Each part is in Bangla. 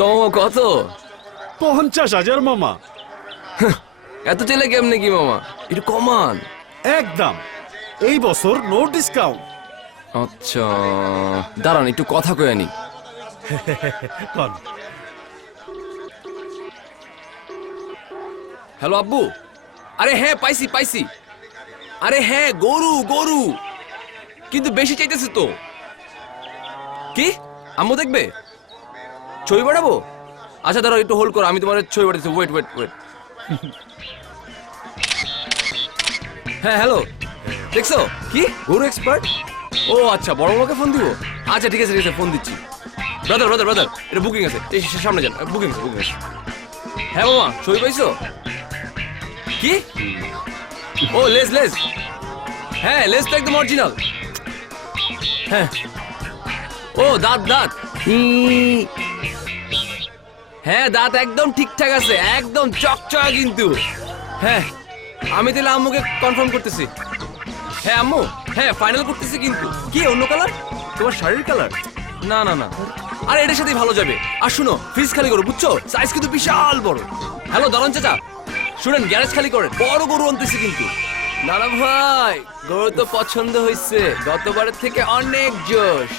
তো কত? 50,000 মামা। এত চাইলে কেমনে কি মামা, একটু কমান। একদম, এই বছর নো ডিসকাউন্ট। আচ্ছা দাঁড়ান একটু কথা কয়ে আনি। হ্যালো আব্বু। আরে হ্যাঁ পাইছি পাইছি। আরে হ্যাঁ গরু গরু, কিন্তু বেশি চাইতেছে তো। কি আম্মু দেখবে? ছবি পাঠাবো? আচ্ছা দাঁড়াও একটু হোল্ড করো, আমি তোমার ছবি পাঠাচ্ছি। Wait wait wait. হ্যাঁ হ্যালো, দেখছো কি গরু এক্সপার্ট? ও আচ্ছা, বড় মামাকে ফোন দিব। আচ্ছা ঠিক আছে ঠিক আছে, ফোন দিচ্ছি। ব্রাদার ব্রাদার ব্রাদার, এটা বুকিং আছে, এই সামনে যান, বুকিং আছে বুকিং আছে। হ্যাঁ মামা ছবি পাইছো? কি? ও লেজ লেজ, হ্যাঁ লেজ তো একদম অরিজিনাল। হ্যাঁ ও দাঁত দাঁত, হ্যাঁ দাঁত একদম ঠিকঠাক আছে, একদম চকচকা কিন্তু। হ্যাঁ আমি তাহলে আম্মুকে কনফার্ম করতেছি। হ্যাঁ আম্মু, হ্যাঁ ফাইনাল করতেছি কিন্তু। কি অন্য কালার? তোমার শাড়ির কালার? না না না, আরে এটার সাথেই ভালো যাবে। আর শুনো ফ্রিজ খালি করো, বুঝছো? সাইজ কিন্তু বিশাল বড়। হ্যালো দারুন চাচা, শুনেন গ্যারেজ খালি করেন, বড় গরু আনতেছি কিন্তু। দাদা ভাই গরু তো পছন্দ হয়েছে, গতবারের থেকে অনেক জোশ।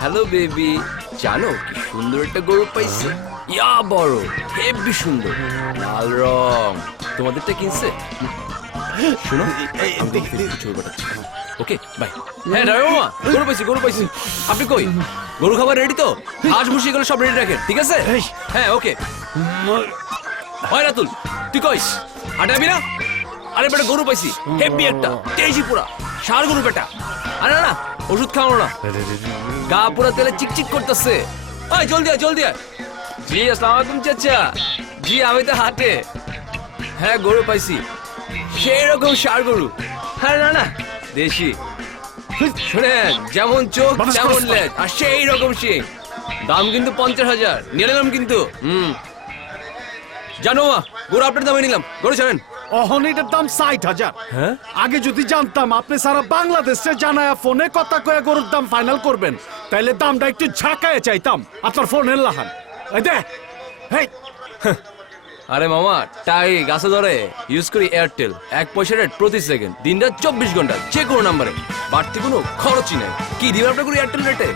হ্যালো বেবি, জানো কি সুন্দর একটা গরু পাইছে, ইয়া বড়, হেভি সুন্দর, লাল রং। তোমাদেরটা কিনছে? শুনো আমি ছবি পাঠাচ্ছি। Okay bye. হ্যাঁ ড্রাইভার মামা, গরু পাইছি গরু পাইছি। আপনি কই? গরু খাবার রেডি তো? হাঁস ভুসি এগুলো সব রেডি রাখেন, ঠিক আছে? হ্যাঁ ওকে। হয় রাতুল, তুই কইস হাটে যাবি না? আরে বেটা গরু পাইছি, হেভি একটা, তেজি পুরা, ষাঁড় গরু বেটা। আরে না না, ওষুধ খাওয়ানো না, গা পুরা তেলে চিকচিক করতেছে। ওই জলদি আয় জলদি আয়। জি আসসালামু আলাইকুম চাচা। জি আমি তো হাটে। হ্যাঁ গরু পাইছি, সেই রকম ষাঁড় গরু। আরে না না, দেশি। শুনেন যেমন চোখ তেমন লেজ আর সেই রকম শিং। দাম কিন্তু 50,000, নিয়ে নিলাম কিন্তু। জানো মা, গরু আপনার দামে নিলাম, গরু ছাড়েন। অহন এটার দাম 60,000। হ্যাঁ আগে যদি জানতাম আপনি সারা বাংলাদেশে জানায়া ফোনে কথা কয়ে গরুর দাম ফাইনাল করবেন, তাইলে দামটা একটু ঝাঁকায় চাইতাম। আপনার ফোনের লাহান এই দে। হেই আরে মামা টাই গাছে ধরে ইউজ করি এয়ারটেল, 1 পয়সা রেট প্রতি সেকেন্ড, দিনরাত 24 ঘন্টা, যে কোনো নাম্বারে, বাড়তি কোনো খরচই নেই। কি দিবেন আপনার করে এয়ারটেল রেটে?